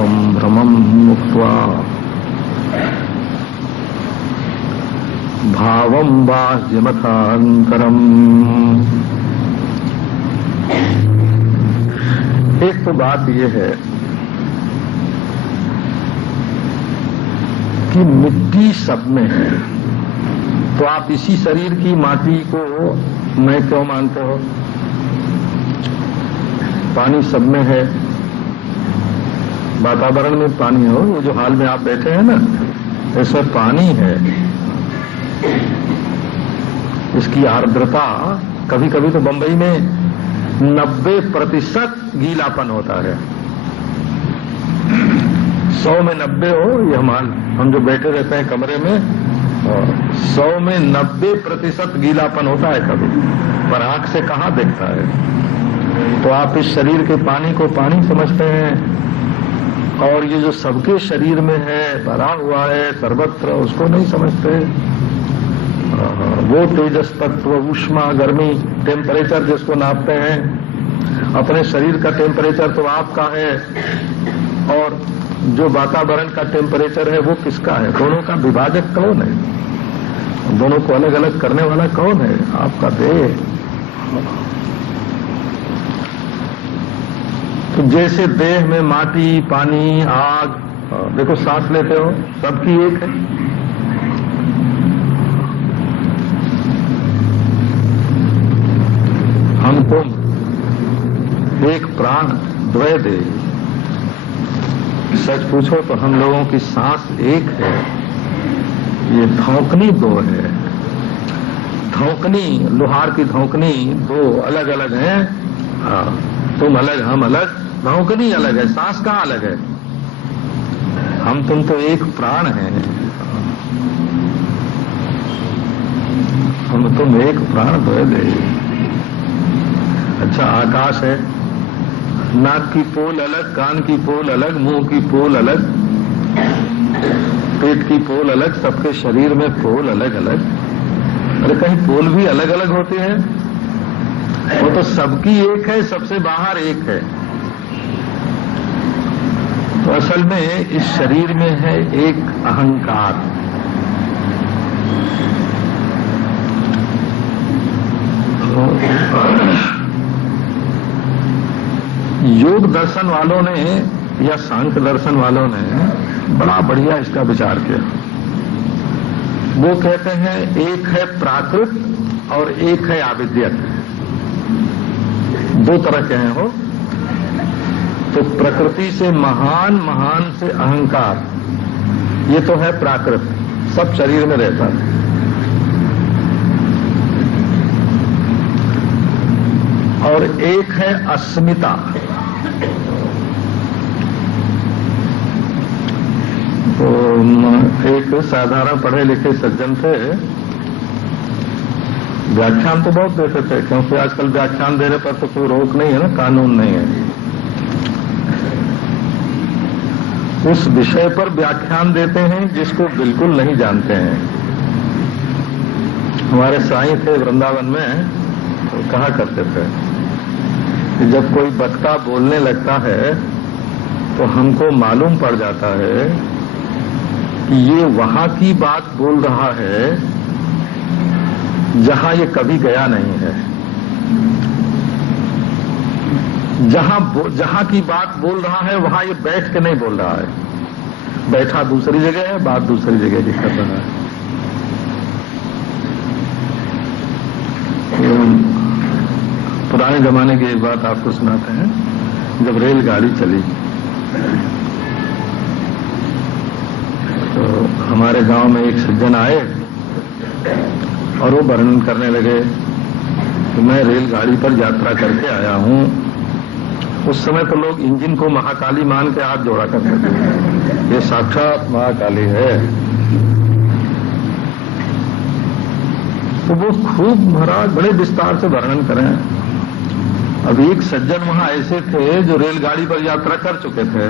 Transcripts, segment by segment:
सर्वं भ्रमं मुक्त्वा भावं बाह्यमथान्तरम्। एक तो बात यह है कि मिट्टी सब में है, तो आप इसी शरीर की माटी को मैं क्यों मानते हो? पानी सब में है, वातावरण में पानी हो, वो जो हाल में आप बैठे हैं ना, इसमें पानी है। इसकी आर्द्रता, कभी कभी तो बंबई में 90% गीलापन होता है। 100 में 90 हो, ये हम जो बैठे रहते हैं कमरे में, 100 में 90% गीलापन होता है कभी, पर आंख से कहां दिखता है। तो आप इस शरीर के पानी को पानी समझते हैं, और ये जो सबके शरीर में है, भरा हुआ है सर्वत्र, उसको नहीं समझते। वो तेजस तत्व, ऊष्मा, गर्मी, टेम्परेचर जिसको नापते हैं, अपने शरीर का टेम्परेचर तो आपका है, और जो वातावरण का टेम्परेचर है वो किसका है? दोनों का विभाजक कौन है? दोनों को अलग अलग करने वाला कौन है? आपका देह। तो जैसे देह में माटी, पानी, आग, देखो सांस लेते हो, सबकी एक है। हम तुम एक प्राण द्वय देह। सच पूछो तो हम लोगों की सांस एक है, ये धौंकनी दो है। धौंकनी, लोहार की धौंकनी दो अलग अलग हैं। तुम अलग, हम अलग, धौंकनी अलग है, सांस कहाँ अलग है? हम तुम तो एक प्राण हैं, हम तुम एक प्राण द्वय देह। अच्छा, आकाश है, नाक की पोल अलग, कान की पोल अलग, मुंह की पोल अलग, पेट की पोल अलग, सबके शरीर में पोल अलग अलग। अरे कहीं पोल भी अलग अलग होते हैं? वो तो सबकी एक है, सबसे बाहर एक है। तो असल में इस शरीर में है एक अहंकार। योग दर्शन वालों ने या सांख्य दर्शन वालों ने बड़ा बढ़िया इसका विचार किया। वो कहते हैं एक है प्राकृत और एक है आविद्यक। दो तरह के हैं हो। तो प्रकृति से महान, महान से अहंकार, ये तो है प्राकृत, सब शरीर में रहता है। और एक है अस्मिता। तो एक साधारण पढ़े लिखे सज्जन थे, व्याख्यान तो बहुत देते थे, क्योंकि आजकल व्याख्यान देने पर तो कोई रोक नहीं है ना, कानून नहीं है। उस विषय पर व्याख्यान देते हैं जिसको बिल्कुल नहीं जानते हैं। हमारे साईं थे वृंदावन में, तो कहा करते थे कि जब कोई वक्ता बोलने लगता है तो हमको मालूम पड़ जाता है कि ये वहां की बात बोल रहा है जहां ये कभी गया नहीं है। जहां की बात बोल रहा है वहां ये बैठ के नहीं बोल रहा है। बैठा दूसरी जगह है, बात दूसरी जगह की कर रहा है। पुराने जमाने की एक बात आपको सुनाते हैं। जब रेलगाड़ी चली तो हमारे गांव में एक सज्जन आए और वो वर्णन करने लगे कि मैं रेलगाड़ी पर यात्रा करके आया हूं। उस समय तो लोग इंजन को महाकाली मान के हाथ जोड़ा करते थे, ये साक्षात महाकाली है। तो वो खूब महाराज बड़े विस्तार से वर्णन करें। अब एक सज्जन वहां ऐसे थे जो रेलगाड़ी पर यात्रा कर चुके थे।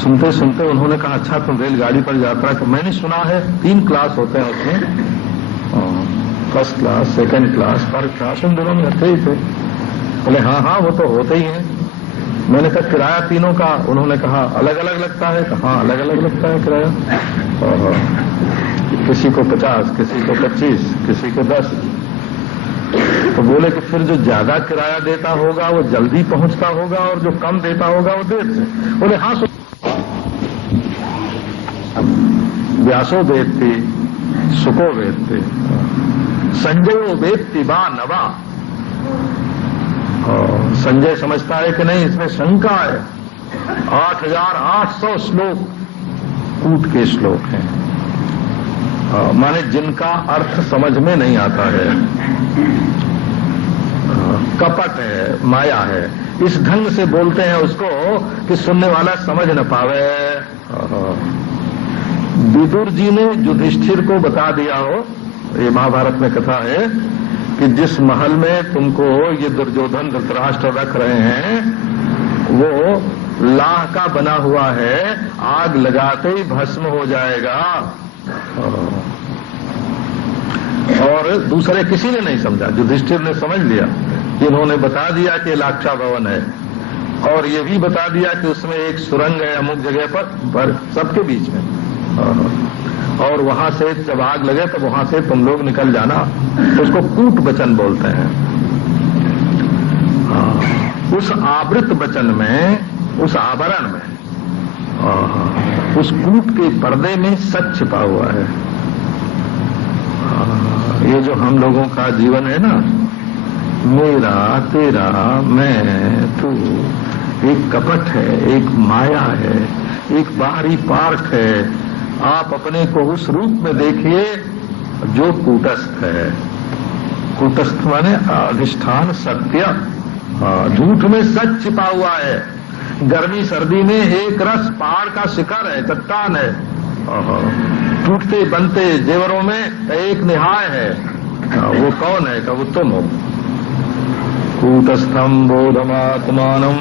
सुनते सुनते उन्होंने कहा, अच्छा तुम रेलगाड़ी पर यात्रा कर, मैंने सुना है 3 क्लास होते हैं उसमें, first class, second class, third class, उन दोनों में थे ही थे। बोले हाँ हाँ वो तो होते ही हैं, मैंने कहा किराया तीनों का? उन्होंने कहा अलग अलग लगता है। हाँ अलग अलग लगता है किराया। और किसी को 50, किसी को 25, किसी को 10। तो बोले कि फिर जो ज्यादा किराया देता होगा वो जल्दी पहुंचता होगा और जो कम देता होगा वो देर से। बोले हाँ। व्यासो वेत्ति सुको वेत्ति संजयो वेत्ति बा नवा। संजय समझता है कि नहीं, इसमें शंका है। 8800 श्लोक कूट के श्लोक हैं, माने जिनका अर्थ समझ में नहीं आता है, कपट है, माया है। इस ढंग से बोलते हैं उसको कि सुनने वाला समझ न पावे। विदुर जी ने युधिष्ठिर को बता दिया हो, ये महाभारत में कथा है, कि जिस महल में तुमको ये दुर्योधन धृतराष्ट्र रख रहे हैं वो लाह का बना हुआ है, आग लगाते ही भस्म हो जाएगा। और दूसरे किसी ने नहीं समझा, युधिष्ठिर ने समझ लिया। इन्होंने बता दिया कि लाक्षा भवन है और ये भी बता दिया कि उसमें एक सुरंग है अमुक जगह पर सबके बीच में, और वहां से जब आग लगे तो वहां से तुम लोग निकल जाना। तो उसको कूट वचन बोलते हैं। उस आवृत वचन में, उस आवरण में, उस कूट के पर्दे में सच छिपा हुआ है। ये जो हम लोगों का जीवन है ना, मेरा तेरा मैं तू, एक कपट है, एक माया है, एक बाहरी पार्ट है। आप अपने को उस रूप में देखिए जो कूटस्थ है। कूटस्थ माने अधिष्ठान सत्य, झूठ में सच छिपा हुआ है। गर्मी सर्दी में एक रस पहाड़ का शिखर है, चट्टान है। टूटते बनते जेवरों में एक निहाय है। वो कौन है? का वो तुम हो। कूटस्थम बोधमात्मानम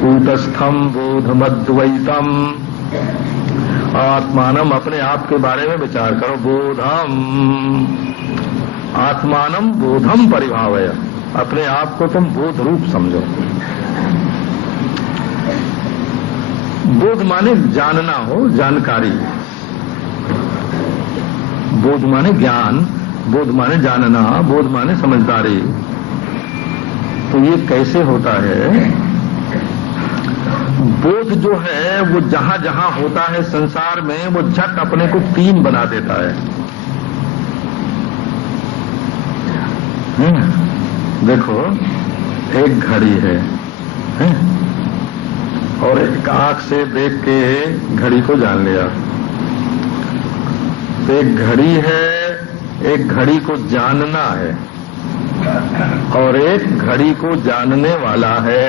कूटस्थम बोधमद्वैतम। आत्मानम, अपने आप के बारे में विचार करो। बोधम, आत्मानम बोधम परिभावय, अपने आप को तुम बोध रूप समझो। बोध माने जानना हो, जानकारी। बोध माने ज्ञान, बोध माने जानना, बोध माने समझदारी। तो ये कैसे होता है? बोध जो है वो जहां जहां होता है संसार में, वो झट अपने को तीन बना देता है। देखो, एक घड़ी है, और एक आंख से देख के घड़ी को जान लिया। तो एक घड़ी है, एक घड़ी को जानना है, और एक घड़ी को जानने वाला है।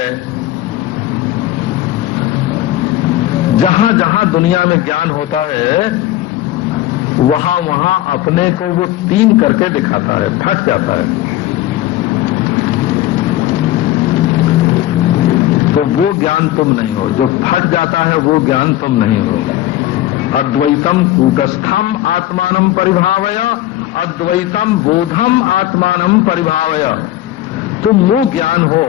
जहां जहां दुनिया में ज्ञान होता है वहां वहां अपने को वो तीन करके दिखाता है, फट जाता है। तो वो ज्ञान तुम नहीं हो, जो फट जाता है वो ज्ञान तुम नहीं हो। अद्वैतम कूटस्थम आत्मानम परिभावय, अद्वैतम बोधम आत्मानम परिभावय। तुम वो ज्ञान हो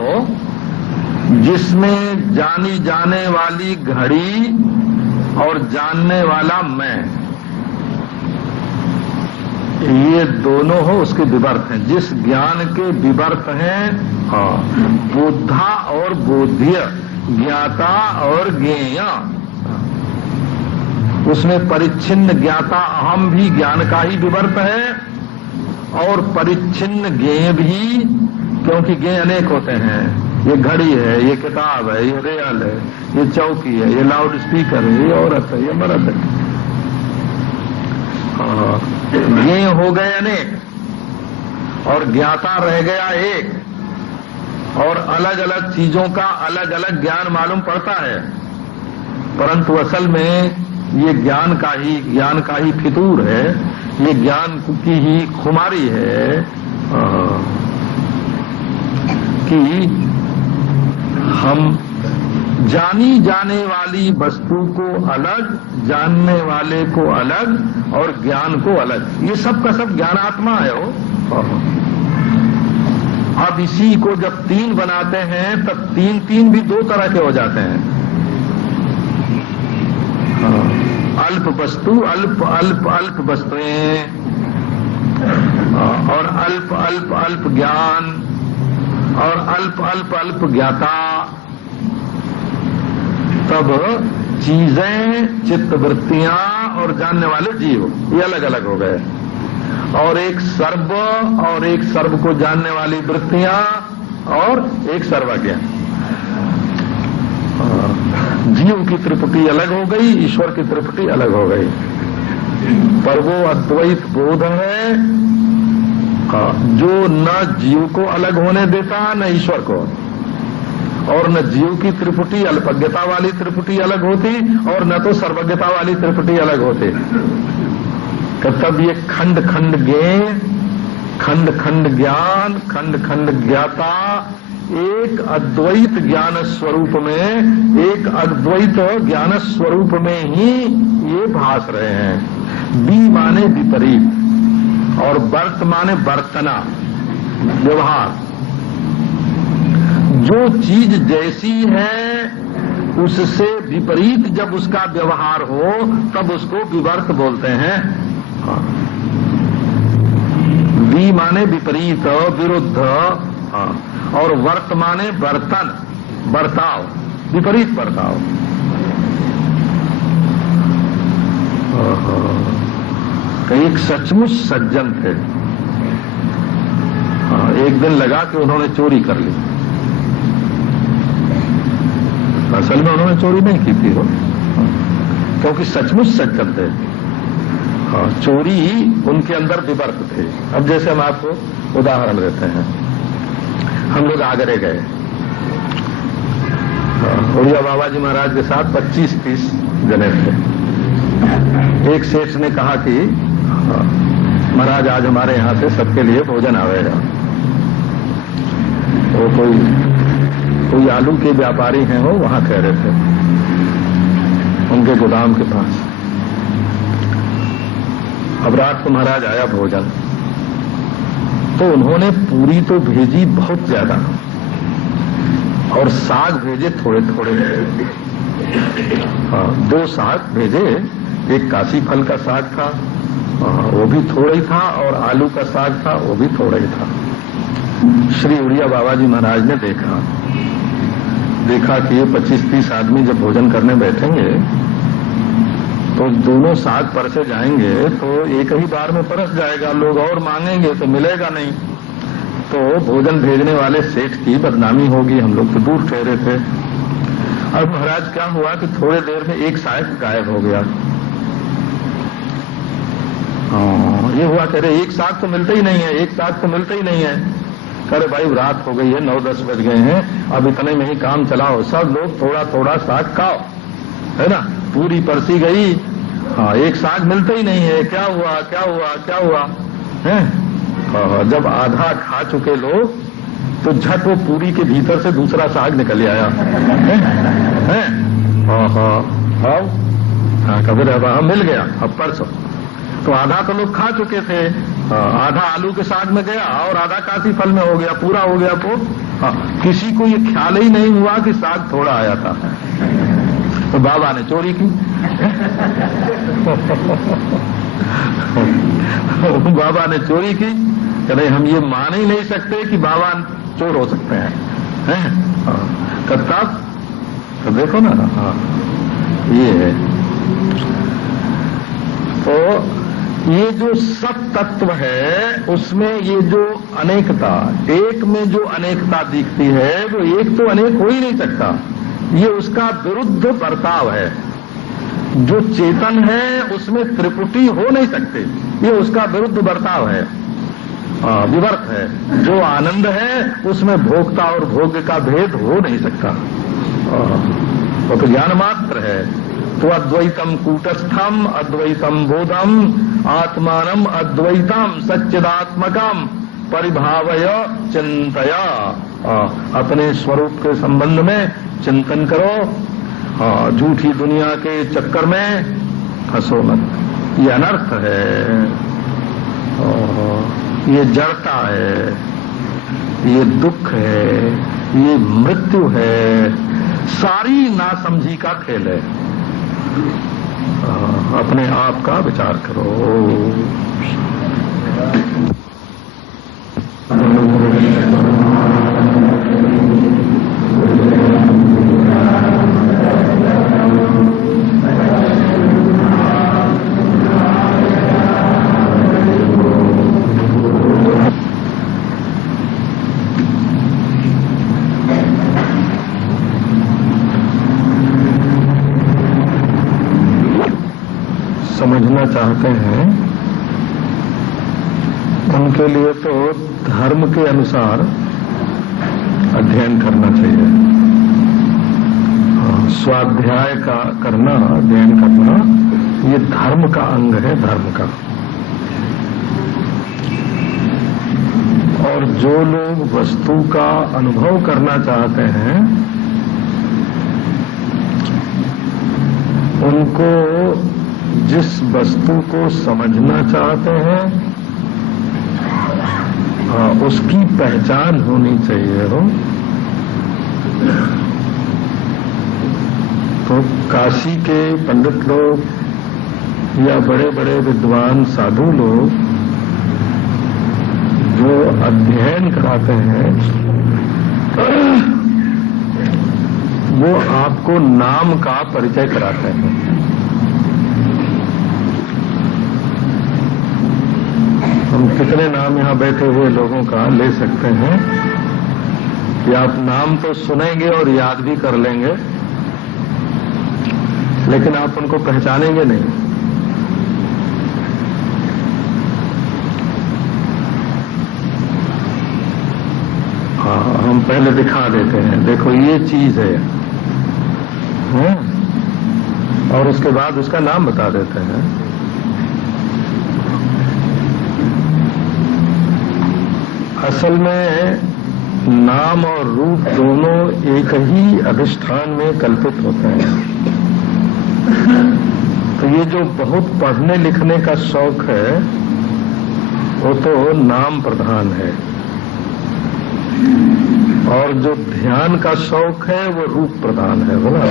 जिसमें जानी जाने वाली घड़ी और जानने वाला मैं, ये दोनों हो उसके विवर्त हैं। जिस ज्ञान के विवर्त हैं बोधा और बोध्य, ज्ञाता और ज्ञेय, उसमें परिच्छिन्न ज्ञाता अहम भी ज्ञान का ही विवर्त है, और परिच्छिन्न ज्ञेय भी, क्योंकि ज्ञेय अनेक होते हैं। ये घड़ी है, ये किताब है, ये रेल है, ये चौकी है, ये लाउड स्पीकर है, ये औरत है, ये मर्द है। ज्ञेय हो गए अनेक और ज्ञाता रह गया एक, और अलग अलग चीजों का अलग अलग ज्ञान मालूम पड़ता है, परंतु असल में ये ज्ञान का ही फितूर है, ये ज्ञान की ही खुमारी है कि हम जानी जाने वाली वस्तु को अलग, जानने वाले को अलग और ज्ञान को अलग। ये सब का सब ज्ञानात्मा है वो। अब इसी को जब 3 बनाते हैं तब 3 3 भी 2 तरह के हो जाते हैं। अल्प वस्तु, अल्प अल्प अल्प वस्तुएं, और अल्प अल्प अल्प ज्ञान, और अल्प अल्प अल्प ज्ञाता। तब चीजें, चित्तवृत्तियां और जानने वाले जीव ये अलग अलग हो गए। और एक सर्व, और एक सर्व को जानने वाली वृत्तियां, और एक सर्वज्ञ। जीव की त्रिपुटी अलग हो गई, ईश्वर की त्रिपुटी अलग हो गई। पर वो अद्वैत बोध है जो न जीव को अलग होने देता न ईश्वर को, और न जीव की त्रिपुटी अल्पज्ञता वाली त्रिपुटी अलग होती, और न तो सर्वज्ञता वाली त्रिपुटी अलग होती। तब ये खंड खंड ज्ञेय, खंड खंड ज्ञान, खंड खंड ज्ञाता एक अद्वैत ज्ञान स्वरूप में, एक अद्वैत ज्ञान स्वरूप में ही ये भास रहे हैं। बी माने विपरीत, और वर्त माने वर्तना, व्यवहार। जो चीज जैसी है उससे विपरीत जब उसका व्यवहार हो तब उसको विवर्त बोलते हैं। वी माने विपरीत, विरुद्ध, और वर्त माने वर्तन, बर्ताव, विपरीत बर्ताव। एक सचमुच सज्जन थे, एक दिन लगा कि उन्होंने चोरी कर ली। असल में उन्होंने चोरी नहीं की थी, क्योंकि सचमुच सज्जन थे। चोरी उनके अंदर विवर्त थे। अब जैसे हम आपको उदाहरण देते हैं, हम लोग आगरे गए, उड़िया बाबा जी महाराज के साथ 25-30 जने थे। एक सेठ ने कहा कि महाराज आज हमारे यहां से सबके लिए भोजन आवेगा। वो कोई आलू के व्यापारी हैं, वो वहां कह रहे थे, उनके गोदाम के पास। अब रात को महाराज आया भोजन, तो उन्होंने पूरी तो भेजी बहुत ज्यादा, और साग भेजे थोड़े थोड़े। 2 साग भेजे, एक काशी फल का साग था, वो भी थोड़ा ही था, और आलू का साग था, वो भी थोड़ा ही था। श्री उड़िया बाबा जी महाराज ने देखा कि ये 25-30 आदमी जब भोजन करने बैठेंगे तो दोनों साग परसे जाएंगे तो एक ही बार में परस जाएगा, लोग और मांगेंगे तो मिलेगा नहीं, तो भोजन भेजने वाले सेठ की बदनामी होगी। हम लोग तो दूर ठहरे थे। अब महाराज क्या हुआ कि थोड़े देर में एक साग गायब हो गया। ये हुआ, कह रहे एक साग तो मिलता ही नहीं है, एक साग तो मिलता ही नहीं है। कह रहे भाई रात हो गई है, 9-10 बज गए हैं, अब इतने में ही काम चलाओ, सब लोग थोड़ा थोड़ा साग खाओ, है ना। पूरी परसी गई, एक साग मिलता ही नहीं है। क्या हुआ क्या हुआ क्या हुआ है। जब आधा खा चुके लोग तो झट वो पूरी के भीतर से दूसरा साग निकल आया है। कभी मिल गया, अब परसों तो आधा तो लोग खा चुके थे, आधा आलू के साग में गया और आधा काशी फल में हो गया, पूरा हो गया। तो किसी को ये ख्याल ही नहीं हुआ कि साग थोड़ा आया था। तो बाबा ने चोरी की। बाबा ने चोरी की, कहते हम ये मान ही नहीं सकते कि बाबा चोर हो सकते हैं। तब तो देखो ना, ये है। तो ये जो सत तत्व है उसमें ये जो अनेकता, एक में जो अनेकता दिखती है वो एक तो अनेक हो ही नहीं सकता, ये उसका विरुद्ध बर्ताव है। जो चेतन है उसमें त्रिपुटी हो नहीं सकते, ये उसका विरुद्ध बर्ताव है, विवर्त है। जो आनंद है उसमें भोक्ता और भोग्य का भेद हो नहीं सकता, वो तो ज्ञान मात्र है। तो अद्वैतम कूटस्थम अद्वैतम बोधम आत्मानम अद्वैतम सच्चिदात्मकम परिभावय चिंतया। अपने स्वरूप के संबंध में चिंतन करो, झूठी दुनिया के चक्कर में फंसो मत। ये अनर्थ है, ये जड़ता है। ये दुख है, ये मृत्यु है, सारी नासमझी का खेल है। अपने आप का विचार करो। समझना चाहते हैं उनके लिए तो धर्म के अनुसार अध्ययन करना चाहिए। स्वाध्याय का करना, अध्ययन करना, ये धर्म का अंग है, धर्म का। और जो लोग वस्तु का अनुभव करना चाहते हैं उनको जिस वस्तु को समझना चाहते हैं उसकी पहचान होनी चाहिए हो। तो काशी के पंडित लोग या बड़े बड़े विद्वान साधु लोग जो अध्ययन कराते हैं वो आपको नाम का परिचय कराते हैं। हम कितने नाम यहां बैठे हुए लोगों का ले सकते हैं कि आप नाम तो सुनेंगे और याद भी कर लेंगे, लेकिन आप उनको पहचानेंगे नहीं। हम पहले दिखा देते हैं, देखो ये चीज है, और उसके बाद उसका नाम बता देते हैं। असल में नाम और रूप दोनों एक ही अधिष्ठान में कल्पित होते हैं। तो ये जो बहुत पढ़ने लिखने का शौक है वो तो नाम प्रधान है, और जो ध्यान का शौक है वो रूप प्रधान है, बोला।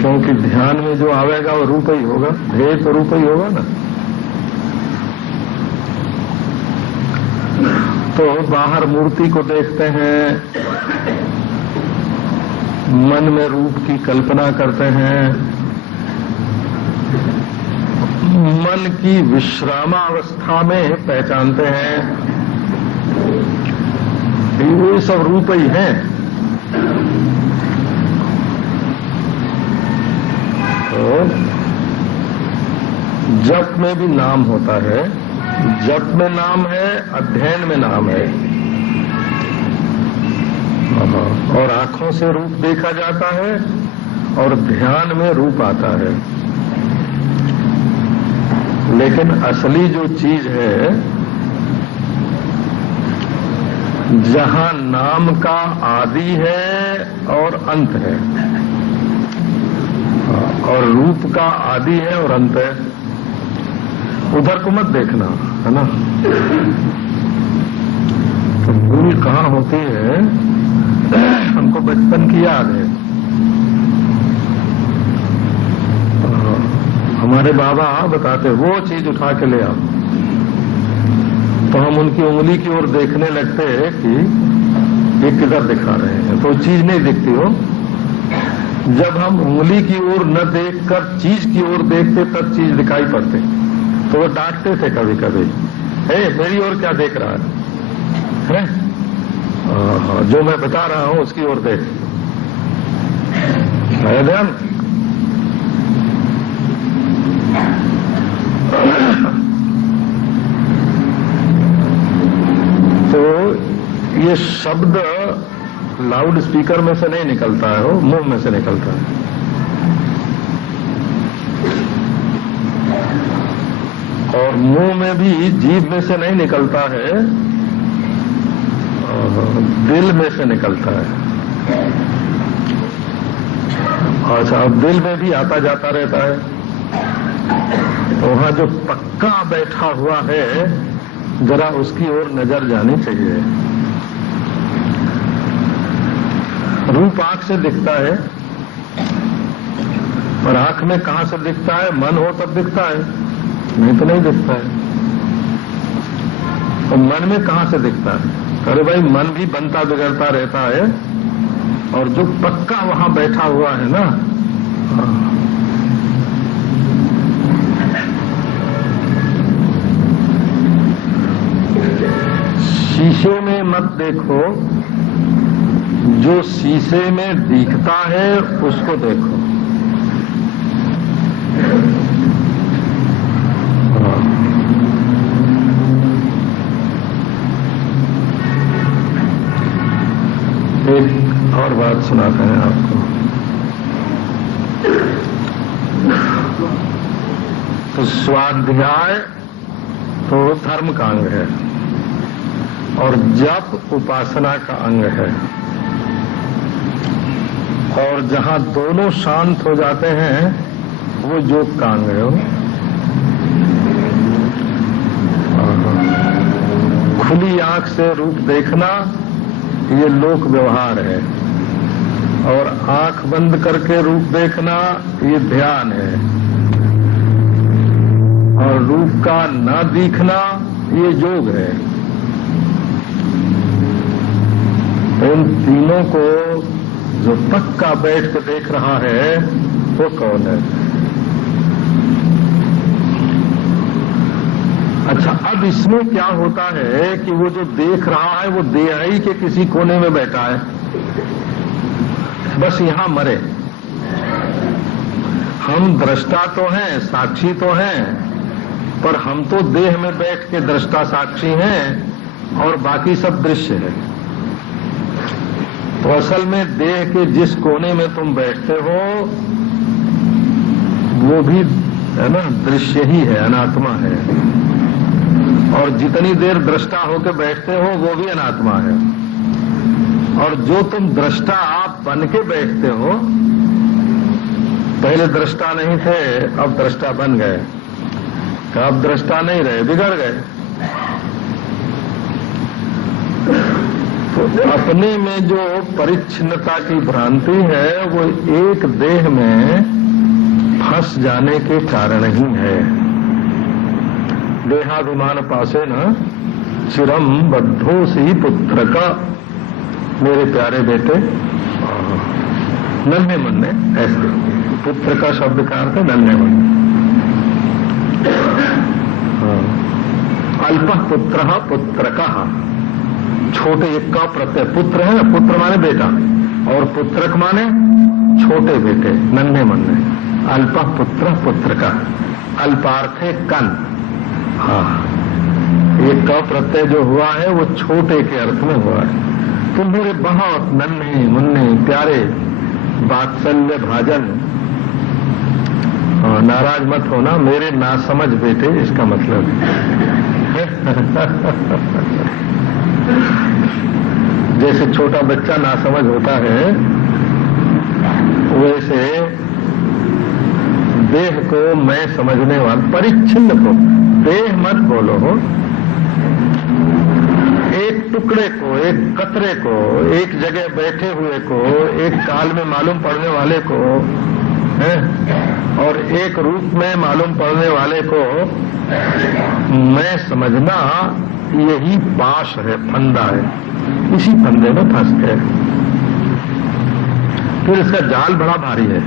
क्योंकि ध्यान में जो आवेगा वो रूप ही होगा, ध्येय तो रूप ही होगा ना। तो बाहर मूर्ति को देखते हैं, मन में रूप की कल्पना करते हैं, मन की विश्रामावस्था में पहचानते हैं, ये सब रूप ही हैं। तो जप में भी नाम होता है, जप में नाम है, अध्ययन में नाम है, और आंखों से रूप देखा जाता है और ध्यान में रूप आता है। लेकिन असली जो चीज है, जहां नाम का आदि है और अंत है, और रूप का आदि है और अंत है, उधर को मत देखना, है ना। तो भूल कहाँ होती है, हमको बचपन की याद है। हमारे बाबा बताते वो चीज उठा के ले आओ, तो हम उनकी उंगली की ओर देखने लगते कि ये किधर दिखा रहे हैं, तो चीज नहीं दिखती हो। जब हम उंगली की ओर न देखकर चीज की ओर देखते तब चीज दिखाई पड़ती। तो वो डांटते थे कभी कभी, मेरी ओर क्या देख रहा है? जो मैं बता रहा हूं उसकी ओर देख। है ध्यान। तो ये शब्द लाउड स्पीकर में से नहीं निकलता है, वो मुंह में से निकलता है। और मुंह में भी जीभ में से नहीं निकलता है, दिल में से निकलता है। अच्छा, अब दिल में भी आता जाता रहता है। वहां जो पक्का बैठा हुआ है, जरा उसकी ओर नजर जानी चाहिए। रूप आंख से दिखता है, और आंख में कहां से दिखता है? मन हो तब दिखता है, नहीं तो नहीं दिखता है। और मन में कहां से दिखता है? अरे भाई, मन भी बनता बिगड़ता रहता है, और जो पक्का वहां बैठा हुआ है ना, शीशे में मत देखो, जो शीशे में दिखता है उसको देखो। एक और बात सुनाते हैं आपको। तो स्वाध्याय तो धर्म का अंग है, और जप उपासना का अंग है, और जहां दोनों शांत हो जाते हैं वो योग का अंग है। खुली आंख से रूप देखना ये लोक व्यवहार है, और आंख बंद करके रूप देखना ये ध्यान है, और रूप का न दिखना ये योग है। इन तीनों को जो पक्का बैठ के देख रहा है वो कौन है? अच्छा, अब इसमें क्या होता है कि वो जो देख रहा है वो देहाई के किसी कोने में बैठा है, बस यहां मरे। हम दृष्टा तो हैं, साक्षी तो हैं, पर हम तो देह में बैठ के दृष्टा साक्षी हैं, और बाकी सब दृश्य है। तो असल में देह के जिस कोने में तुम बैठते हो वो भी है ना, दृश्य ही है, अनात्मा है। और जितनी देर दृष्टा होकर बैठते हो वो भी अनात्मा है। और जो तुम दृष्टा आप बन के बैठते हो, पहले दृष्टा नहीं थे, अब दृष्टा बन गए, अब दृष्टा नहीं रहे, बिगड़ गए। तो अपने में जो परिच्छिन्नता की भ्रांति है वो एक देह में फंस जाने के कारण ही है। देहाभिमान पासे न चिरम बद्धोसी पुत्र का, मेरे प्यारे बेटे, नन्हे मुन्ने, ऐसे पुत्र का शब्द का अर्थ है नन्हे मुन्ने। अल्प पुत्र पुत्र का, छोटे एक का प्रत्यय, पुत्र है ना, पुत्र माने बेटा, और पुत्रक माने छोटे बेटे, नन्हे मुन्ने। अल्प पुत्र पुत्र का, अल्पार्थे कन। हाँ, एक का प्रत्यय जो हुआ है वो छोटे के अर्थ में हुआ है। तुम मेरे बहुत नन्हे मुन्ने प्यारे वात्सल्य भाजन, नाराज मत होना, मेरे नासमझ बेटे, इसका मतलब जैसे छोटा बच्चा नासमझ होता है, वैसे देह को मैं समझने वाला, परिच्छिन्न को, देह मत बोलो हो, एक टुकड़े को, एक कतरे को, एक जगह बैठे हुए को, एक काल में मालूम पड़ने वाले को है, और एक रूप में मालूम पड़ने वाले को मैं समझना, यही पाश है, फंदा है। इसी फंदे में फंस गए। फिर इसका जाल बड़ा भारी है।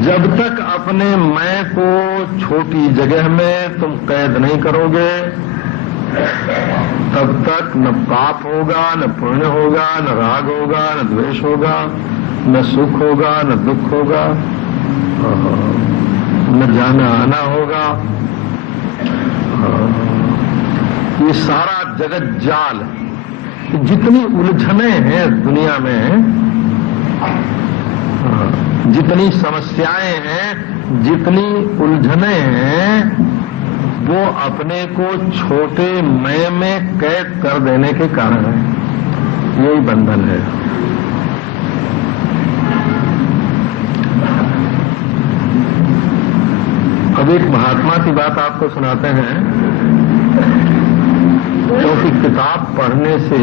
जब तक अपने मैं को छोटी जगह में तुम कैद नहीं करोगे, तब तक न पाप होगा, न पुण्य होगा, न राग होगा, न द्वेष होगा, न सुख होगा, न दुख होगा, न जाना आना होगा। ये सारा जगत जाल, जितनी उलझने हैं दुनिया में, जितनी समस्याएं हैं, जितनी उलझने हैं, वो अपने को छोटे मैं में कैद कर देने के कारण है। यही बंधन है। अब एक महात्मा की बात आपको सुनाते हैं। क्योंकि किताब पढ़ने से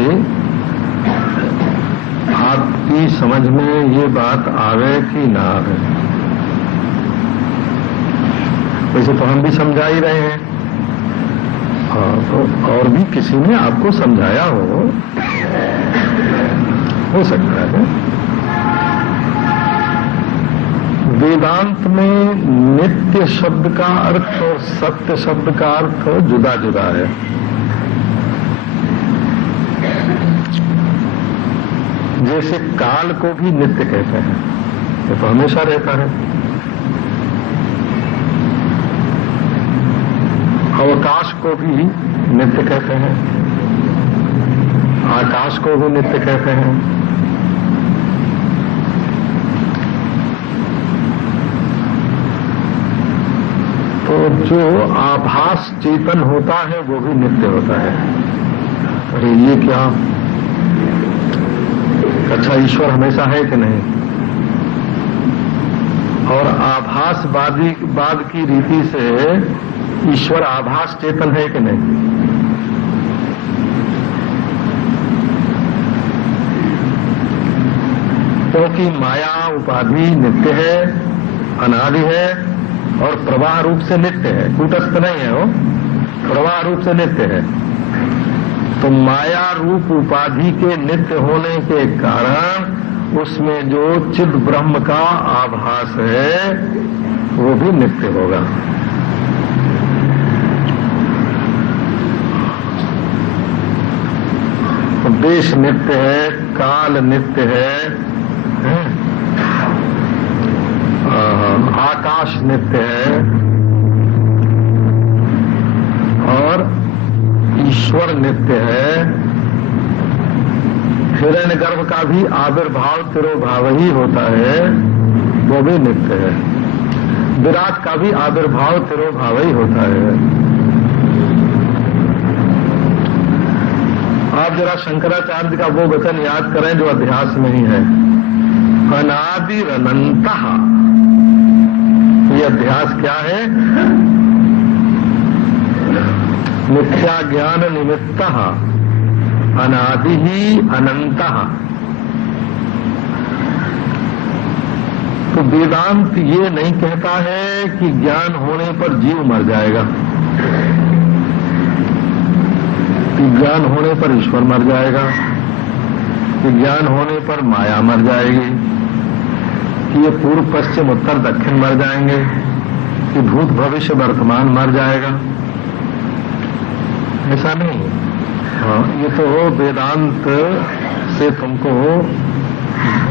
आपकी समझ में ये बात आवे कि ना आवे। वैसे तो हम भी समझा ही रहे हैं, तो और भी किसी ने आपको समझाया हो सकता है। वेदांत में नित्य शब्द का अर्थ और सत्य शब्द का अर्थ जुदा जुदा है। जैसे काल को भी नित्य कहते हैं, ये तो हमेशा रहता है। अवकाश को भी नित्य कहते हैं, आकाश को भी नित्य कहते हैं। तो जो आभास चेतन होता है वो भी नित्य होता है। अरे ये क्या, अच्छा ईश्वर हमेशा है कि नहीं? और आभासवाद की रीति से ईश्वर आभास चेतन है कि नहीं? क्योंकि माया उपाधि नित्य है, अनादि है और प्रवाह रूप से नित्य है, कूटस्थ नहीं है, वो प्रवाह रूप से नित्य है। तो माया रूप उपाधि के नित्य होने के कारण उसमें जो चिद ब्रह्म का आभास है वो भी नित्य होगा। देश नित्य है, काल नित्य है, आकाश नित्य है और ईश्वर नित्य है। हिरण्यगर्भ का भी आविर्भाव तिरोभाव ही होता है, वो भी नित्य है। विराट का भी आविर्भाव तिरोभाव ही होता है। आप जरा शंकराचार्य का वो वचन याद करें जो अध्यास में ही है, अनादिरनंतः। ये अध्यास क्या है? मिथ्या ज्ञान निमित्तः अनादि ही अनंतः। तो वेदांत ये नहीं कहता है कि ज्ञान होने पर जीव मर जाएगा, कि ज्ञान होने पर ईश्वर मर जाएगा, कि ज्ञान होने पर माया मर जाएगी, कि ये पूर्व पश्चिम उत्तर दक्षिण मर जाएंगे, कि भूत भविष्य वर्तमान मर जाएगा। ऐसा नहीं। हाँ, ये तो वेदांत से तुमको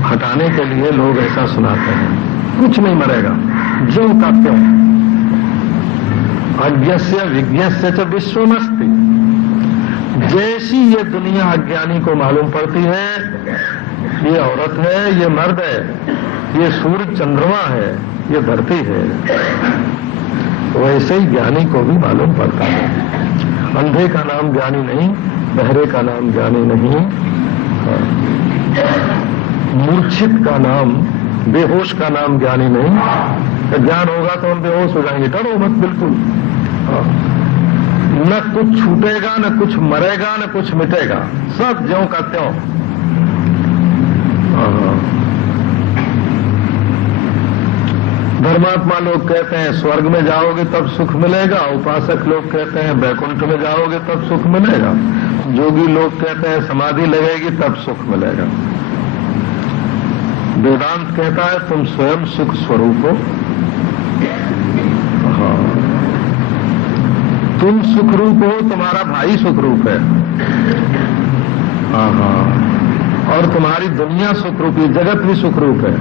हटाने के लिए लोग ऐसा सुनाते हैं। कुछ नहीं मरेगा, जो का त्यों। अज्ञस्य विज्ञस्य च विश्वमस्ति। जैसी ये दुनिया अज्ञानी को मालूम पड़ती है, ये औरत है, ये मर्द है, ये सूर्य चंद्रमा है, ये धरती है, वैसे ही ज्ञानी को भी मालूम पड़ता है। अंधे का नाम ज्ञानी नहीं, बहरे का नाम ज्ञानी नहीं, मूर्छित का नाम, बेहोश का नाम ज्ञानी नहीं। ज्ञान होगा तो हम बेहोश हो जाएंगे, डरो मत बिल्कुल। न कुछ छूटेगा, न कुछ मरेगा, न कुछ मिटेगा, सब ज्यों का त्यों। धर्मात्मा लोग कहते हैं स्वर्ग में जाओगे तब सुख मिलेगा, उपासक लोग कहते हैं वैकुंठ में जाओगे तब सुख मिलेगा, जोगी लोग कहते हैं समाधि लगेगी तब सुख मिलेगा। वेदांत कहता है तुम स्वयं सुख स्वरूप हो। हाँ, तुम सुख रूप हो, तुम्हारा भाई सुख रूप है। हाँ, और तुम्हारी दुनिया सुख रूप है, जगत भी सुख रूप है।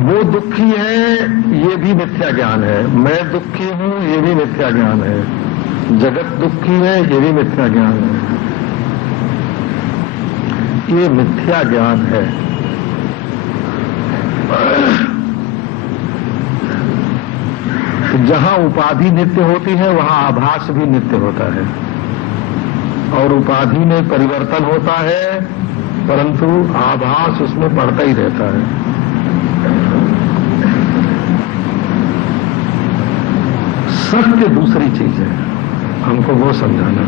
वो दुखी है, ये भी मिथ्या ज्ञान है। मैं दुखी हूं, ये भी मिथ्या ज्ञान है। जगत दुखी है, ये भी मिथ्या ज्ञान है। ये मिथ्या ज्ञान है। जहां उपाधि नित्य होती है वहां आभास भी नित्य होता है, और उपाधि में परिवर्तन होता है परंतु आभास उसमें पड़ता ही रहता है। सत्य दूसरी चीज है, हमको वो समझाना।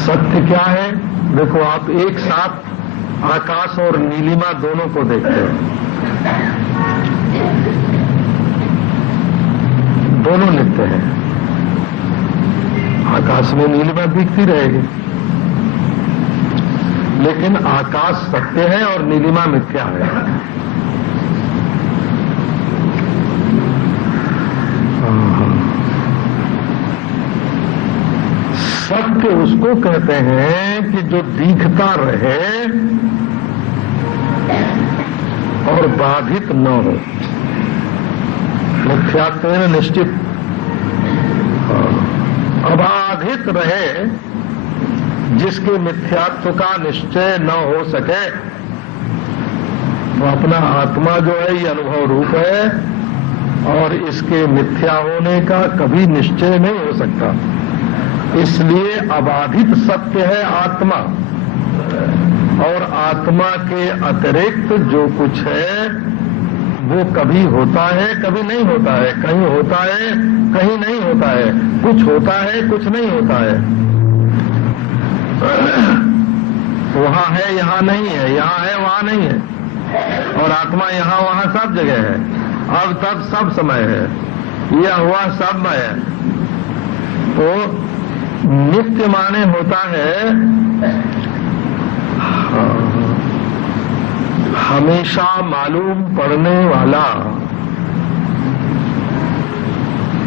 सत्य क्या है? देखो, आप एक साथ आकाश और नीलिमा दोनों को देखते हो, दोनों नित्य हैं। आकाश में नीलिमा दिखती रहेगी, लेकिन आकाश सत्य है और नीलिमा मिथ्या है। सत्य उसको कहते हैं कि जो दिखता रहे और बाधित न हो, मिथ्यात्वेन निश्चित, अबाधित रहे, जिसके मिथ्यात्व का निश्चय न हो सके, वो अपना आत्मा जो है ये अनुभव रूप है और इसके मिथ्या होने का कभी निश्चय नहीं हो सकता। इसलिए अबाधित सत्य है आत्मा, और आत्मा के अतिरिक्त जो कुछ है वो कभी होता है, कभी नहीं होता है, कहीं होता है, कहीं नहीं होता है, कुछ होता है, कुछ नहीं होता है, वहां है यहां नहीं है, यहां है वहां नहीं है, और आत्मा यहां वहां सब जगह है, अब तब सब समय है, यह हुआ सब मैं है। तो नित्य माने होता है हमेशा मालूम पड़ने वाला,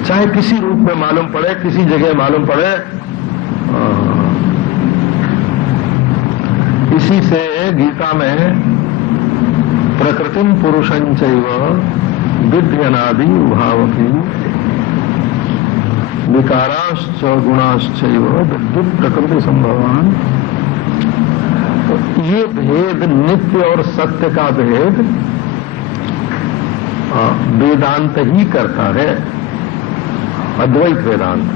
चाहे किसी रूप में मालूम पड़े, किसी जगह मालूम पड़े। इसी से गीता में प्रकृतिम पुरुषं चैव विद्यनादि उभावपि विकाराश्च गुणाश्चैव विद्युत प्रकृति संभवान। तो ये भेद, नित्य और सत्य का भेद, वेदांत ही करता है, अद्वैत वेदांत।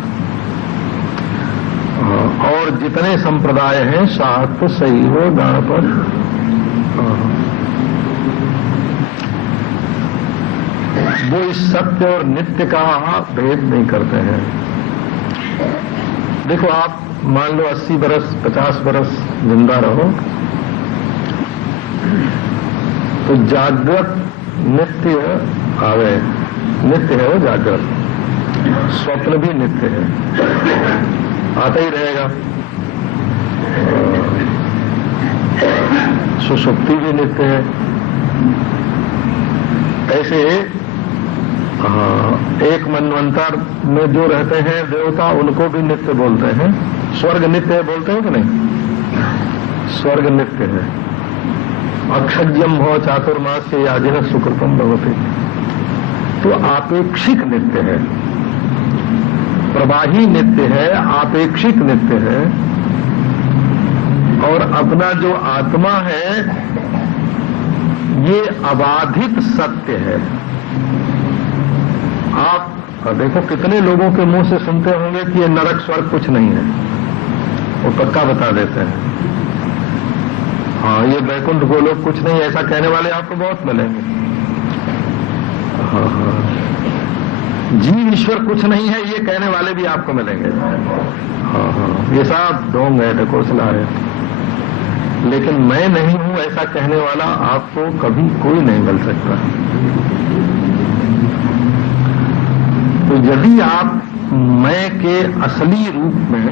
और जितने संप्रदाय हैं, शाक्त, शैव, गणपत, वो इस सत्य और नित्य का भेद नहीं करते हैं। देखो, आप मान लो 80 बरस 50 बरस जिंदा रहो, तो जागृत नित्य आवे, नित्य है वो जागृत, स्वप्न भी नित्य है, आता ही रहेगा, सुषुप्ति भी नित्य है। ऐसे एक मनवंतर में जो रहते हैं देवता, उनको भी नित्य बोलते हैं। स्वर्ग नित्य है बोलते हैं कि नहीं? स्वर्ग नित्य है। अक्षज्यम भव चातुर्मास्य याजिन सुकृतम भवति, तो आपेक्षिक नित्य है, प्रवाही नित्य है, आपेक्षिक नित्य है। और अपना जो आत्मा है ये अबाधित सत्य है। आप देखो, कितने लोगों के मुंह से सुनते होंगे कि ये नरक स्वर्ग कुछ नहीं है, वो पक्का बता देते हैं। हाँ, ये वैकुंठ गोलोक कुछ नहीं, ऐसा कहने वाले आपको बहुत मिलेंगे। हाँ हाँ, जीव ईश्वर कुछ नहीं है, ये कहने वाले भी आपको मिलेंगे। हाँ हाँ, ये सब ढोंग है, ढकोसला है। लेकिन मैं नहीं हूं ऐसा कहने वाला आपको कभी कोई नहीं मिल सकता। तो यदि आप मैं के असली रूप में,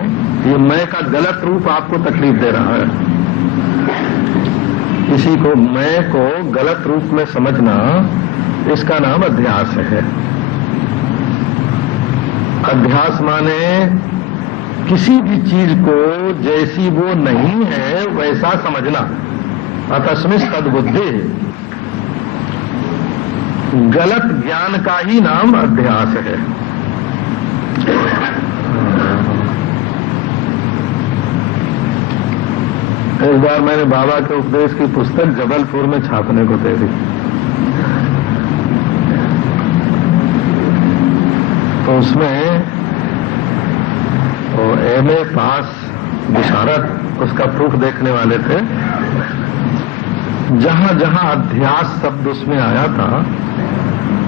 ये मैं का गलत रूप आपको तकलीफ दे रहा है, किसी को मैं को गलत रूप में समझना, इसका नाम अध्यास है। अध्यास माने किसी भी चीज को जैसी वो नहीं है वैसा समझना, अतस्मिन् तद्बुद्धि। गलत ज्ञान का ही नाम अध्यास है। एक बार मैंने बाबा के उपदेश की पुस्तक जबलपुर में छापने को दे दी, तो उसमें वो एमए पास विशारद उसका प्रूफ देखने वाले थे। जहां जहां अध्यास शब्द उसमें आया था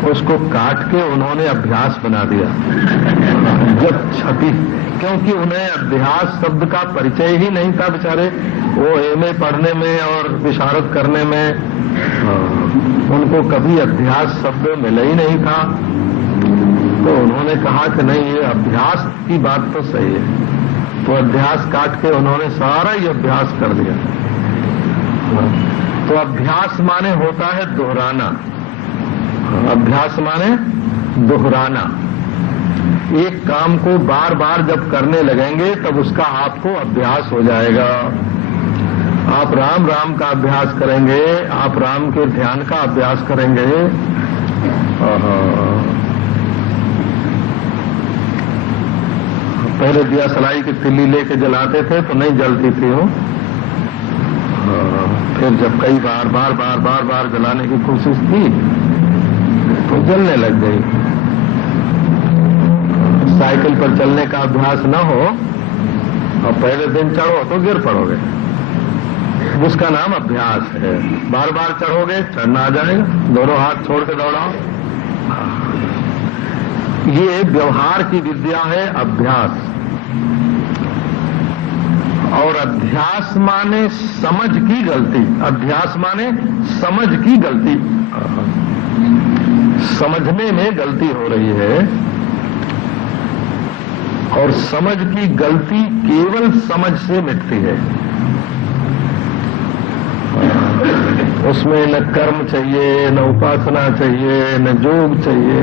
उसको काट के उन्होंने अभ्यास बना दिया। जब छपी, क्योंकि उन्हें अध्यास शब्द का परिचय ही नहीं था बेचारे, वो एमए पढ़ने में और विशारद करने में उनको कभी अध्यास शब्द मिला ही नहीं था। तो उन्होंने कहा कि नहीं, ये अभ्यास की बात तो सही है। तो अध्यास काट के उन्होंने सारा ही अभ्यास कर दिया। तो अभ्यास माने होता है दोहराना। अभ्यास माने दोहराना। एक काम को बार बार जब करने लगेंगे तब उसका आपको अभ्यास हो जाएगा। आप राम राम का अभ्यास करेंगे, आप राम के ध्यान का अभ्यास करेंगे। पहले दिया सलाई की तिल्ली लेके जलाते थे तो नहीं जलती थी वो। फिर जब कई बार बार बार बार बार जलाने की कोशिश की तो जलने लग गई। साइकिल पर चलने का अभ्यास न हो और पहले दिन चढ़ो तो गिर पड़ोगे, उसका नाम अभ्यास है। बार बार चढ़ोगे चढ़ना आ जाएगा, दोनों हाथ छोड़ के दौड़ाओ। ये व्यवहार की विद्या है अभ्यास। और अध्यास माने समझ की गलती। अध्यास माने समझ की गलती। समझने में गलती हो रही है और समझ की गलती केवल समझ से मिटती है। उसमें न कर्म चाहिए, न उपासना चाहिए, न योग चाहिए।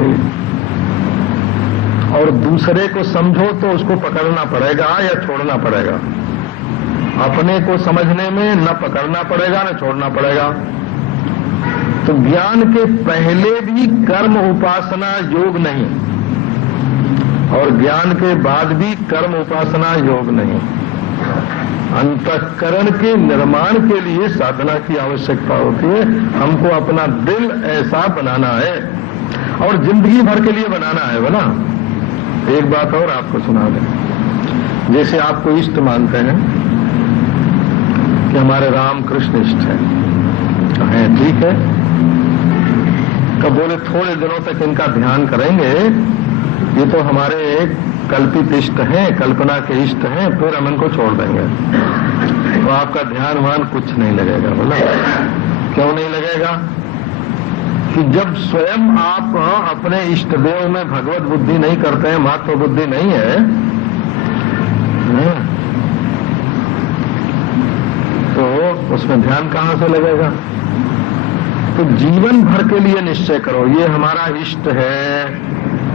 और दूसरे को समझो तो उसको पकड़ना पड़ेगा या छोड़ना पड़ेगा। अपने को समझने में न पकड़ना पड़ेगा न छोड़ना पड़ेगा। तो ज्ञान के पहले भी कर्म उपासना योग नहीं और ज्ञान के बाद भी कर्म उपासना योग नहीं। अंतःकरण के निर्माण के लिए साधना की आवश्यकता होती है। हमको अपना दिल ऐसा बनाना है और जिंदगी भर के लिए बनाना है बोला। एक बात और आपको सुना दें। जैसे आपको इष्ट मानते हैं कि हमारे राम कृष्ण इष्ट है, ठीक है। तो बोले थोड़े दिनों तक इनका ध्यान करेंगे, ये तो हमारे कल्पित इष्ट हैं, कल्पना के इष्ट हैं, फिर हम इनको छोड़ देंगे। तो आपका ध्यान वान कुछ नहीं लगेगा बोला। क्यों नहीं लगेगा? कि जब स्वयं आप अपने इष्ट देव में भगवत बुद्धि नहीं करते हैं, महत्व बुद्धि नहीं है, तो उसमें ध्यान कहां से लगेगा? तो जीवन भर के लिए निश्चय करो, ये हमारा इष्ट है,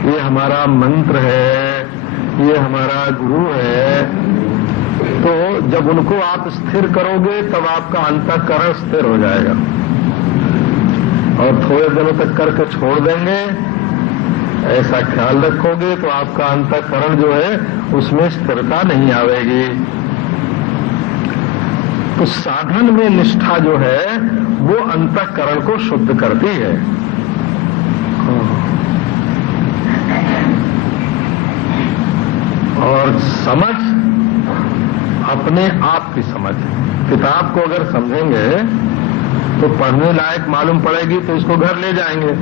ये हमारा मंत्र है, ये हमारा गुरु है। तो जब उनको आप स्थिर करोगे तब आपका अंतःकरण स्थिर हो जाएगा। और थोड़े दिनों तक करके छोड़ देंगे, ऐसा ख्याल रखोगे तो आपका अंतःकरण जो है उसमें स्थिरता नहीं आवेगी। तो साधन में निष्ठा जो है वो अंतःकरण को शुद्ध करती है। और समझ अपने आप की समझ। किताब को अगर समझेंगे तो पढ़ने लायक मालूम पड़ेगी तो इसको घर ले जाएंगे।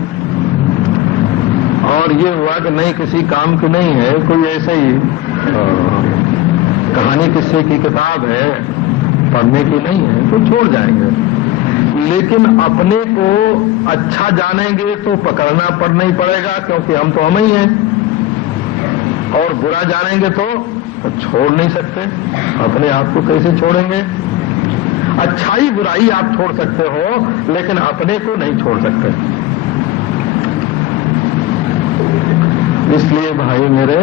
और ये हुआ कि नहीं किसी काम की नहीं है, कोई ऐसे ही कहानी किस्से की किताब है, पढ़ने की नहीं है, तो छोड़ जाएंगे। लेकिन अपने को अच्छा जानेंगे तो पकड़ना पड़ना ही पड़ेगा, क्योंकि हम तो हम ही हैं। और बुरा जानेंगे तो छोड़ नहीं सकते। अपने आप को कैसे छोड़ेंगे? अच्छाई बुराई आप छोड़ सकते हो, लेकिन अपने को नहीं छोड़ सकते। इसलिए भाई मेरे,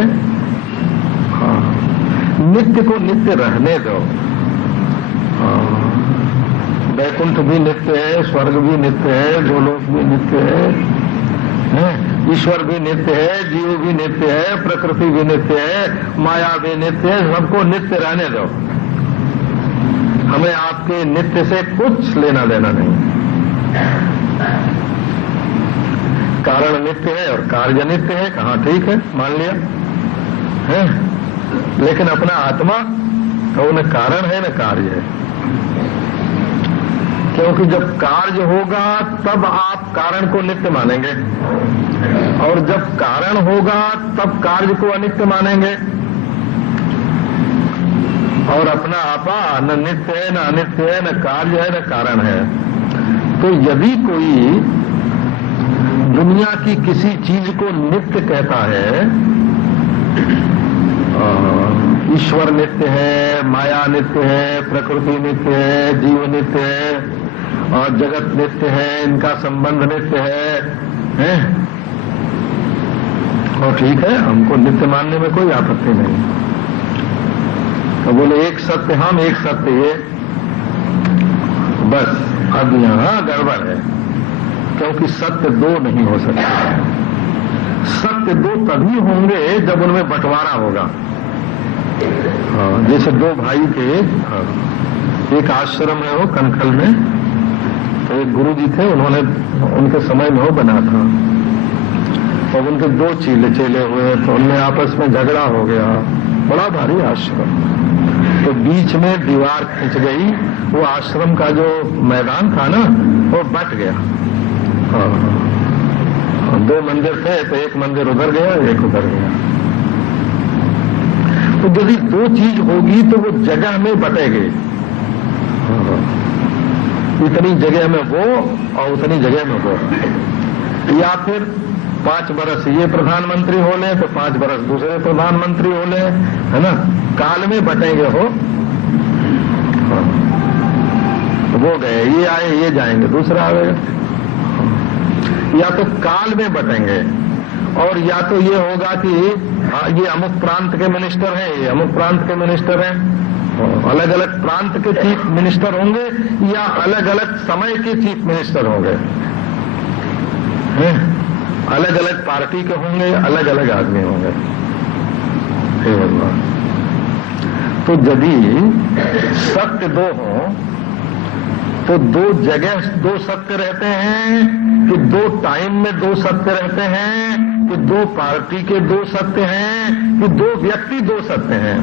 नित्य को नित्य रहने दो। वैकुंठ भी नित्य है, स्वर्ग भी नित्य है, गोलोक भी नित्य है, ईश्वर भी नित्य है, जीव भी नित्य है, प्रकृति भी नित्य है, माया भी नित्य है। सबको नित्य रहने दो। हमें आपके नित्य से कुछ लेना देना नहीं। कारण नित्य है और कार्य नित्य है, कहाँ ठीक है, मान लिया है। लेकिन अपना आत्मा तो न कारण है न कार्य है। क्योंकि जब कार्य होगा तब आप कारण को नित्य मानेंगे, और जब कारण होगा तब कार्य को अनित्य मानेंगे। और अपना आपा न नित्य है, न अनित्य है, न कार्य है, न कारण है। तो यदि कोई दुनिया की किसी चीज को नित्य कहता है, ईश्वर नित्य है, माया नित्य है, प्रकृति नित्य है, जीव नित्य है, और जगत नित्य है, इनका संबंध नित्य है? और ठीक है, हमको नित्य मानने में कोई आपत्ति नहीं। तो बोले एक सत्य हम, एक सत्य ये, बस अब यहां गड़बड़ है, क्योंकि सत्य दो नहीं हो सकते। सत्य दो तभी होंगे जब उनमें बंटवारा होगा। जैसे दो भाई के एक आश्रम है वो कनखल में, तो एक गुरु जी थे, उन्होंने उनके समय में वो बना था, और उनके दो चेले हुए, तो उनमें आपस में झगड़ा हो गया, बड़ा भारी आश्रम। तो बीच में दीवार खिंच गई, वो आश्रम का जो मैदान था ना वो बट गया। दो मंदिर थे, तो एक मंदिर उधर गया, एक उधर गया। तो यदि दो चीज होगी तो वो जगह में बटेगी, इतनी जगह में वो और उतनी जगह में वो। या फिर 5 बरस ये प्रधानमंत्री हो ले तो 5 बरस दूसरे प्रधानमंत्री हो ले, है ना, काल में बटेंगे हो। वो गए, ये आए, ये जाएंगे, दूसरा आएगा। या तो काल में बटेंगे, और या तो ये होगा कि ये अमुक प्रांत के मिनिस्टर हैं, ये अमुक प्रांत के मिनिस्टर हैं। अलग अलग प्रांत के चीफ मिनिस्टर होंगे, या अलग अलग समय के चीफ मिनिस्टर होंगे, अलग अलग पार्टी के होंगे, अलग अलग आदमी होंगे। हे भगवान, तो यदि सत्य दो हो तो दो जगह दो सत्य रहते हैं, कि दो टाइम में दो सत्य रहते हैं, कि दो पार्टी के दो सत्य हैं, कि दो व्यक्ति दो सत्य हैं।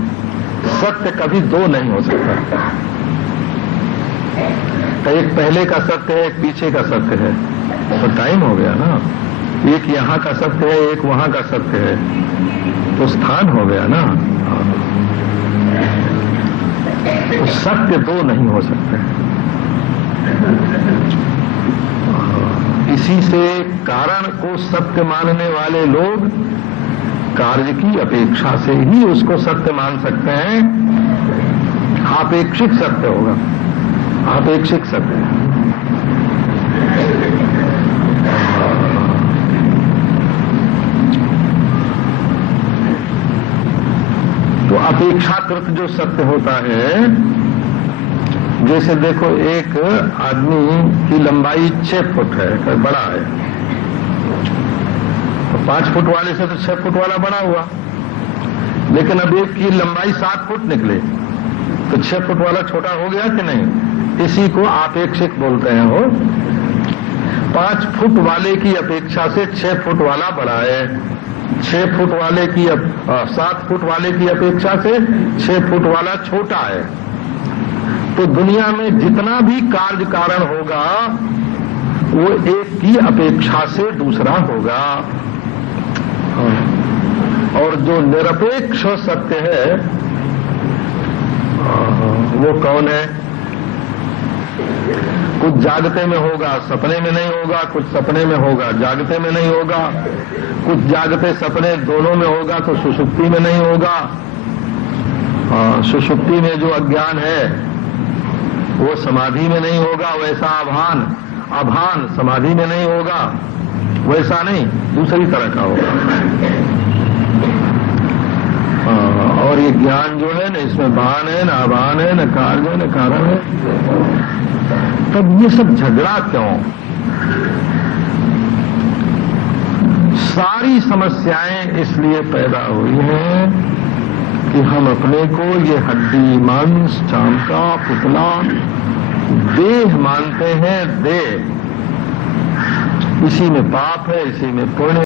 सत्य कभी दो नहीं हो सकता। तो एक पहले का सत्य है, एक पीछे का सत्य है, तो टाइम हो गया ना। एक यहां का सत्य है, एक वहां का सत्य है, तो स्थान हो गया ना। तो सत्य दो नहीं हो सकते। इसी से कारण को सत्य मानने वाले लोग कार्य की अपेक्षा से ही उसको सत्य मान सकते हैं। आपेक्षिक सत्य होगा, आपेक्षिक सत्य। तो अपेक्षाकृत जो सत्य होता है, जैसे देखो एक आदमी की लंबाई 6 फुट है, बड़ा है, तो 5 फुट वाले से तो 6 फुट वाला बड़ा हुआ। लेकिन अब एक की लंबाई 7 फुट निकले, तो 6 फुट वाला छोटा हो गया कि नहीं? इसी को आपेक्षिक बोलते हैं। हो 5 फुट वाले की अपेक्षा से 6 फुट वाला बड़ा है, 6 फुट वाले की 7 फुट वाले की अपेक्षा से 6 फुट वाला छोटा है। तो दुनिया में जितना भी कार्य कारण होगा वो एक की अपेक्षा से दूसरा होगा। और जो निरपेक्ष सत्य है वो कौन है? कुछ जागते में होगा, सपने में नहीं होगा, कुछ सपने में होगा, जागते में नहीं होगा, कुछ जागते सपने दोनों में होगा, तो सुषुप्ति में नहीं होगा। सुषुप्ति में जो अज्ञान है वो समाधि में नहीं होगा, वैसा आभान समाधि में नहीं होगा, वैसा नहीं, दूसरी तरह का होगा। और ये ज्ञान जो है न, इसमें भान है, न आभान है, न कार्य है, न कारण है। तब ये सब झगड़ा क्यों? सारी समस्याएं इसलिए पैदा हुई हैं कि हम अपने को ये हड्डी, मांस, चामड़ा, पुतला, देह मानते हैं। देह, इसी में पाप है, इसी में पुण्य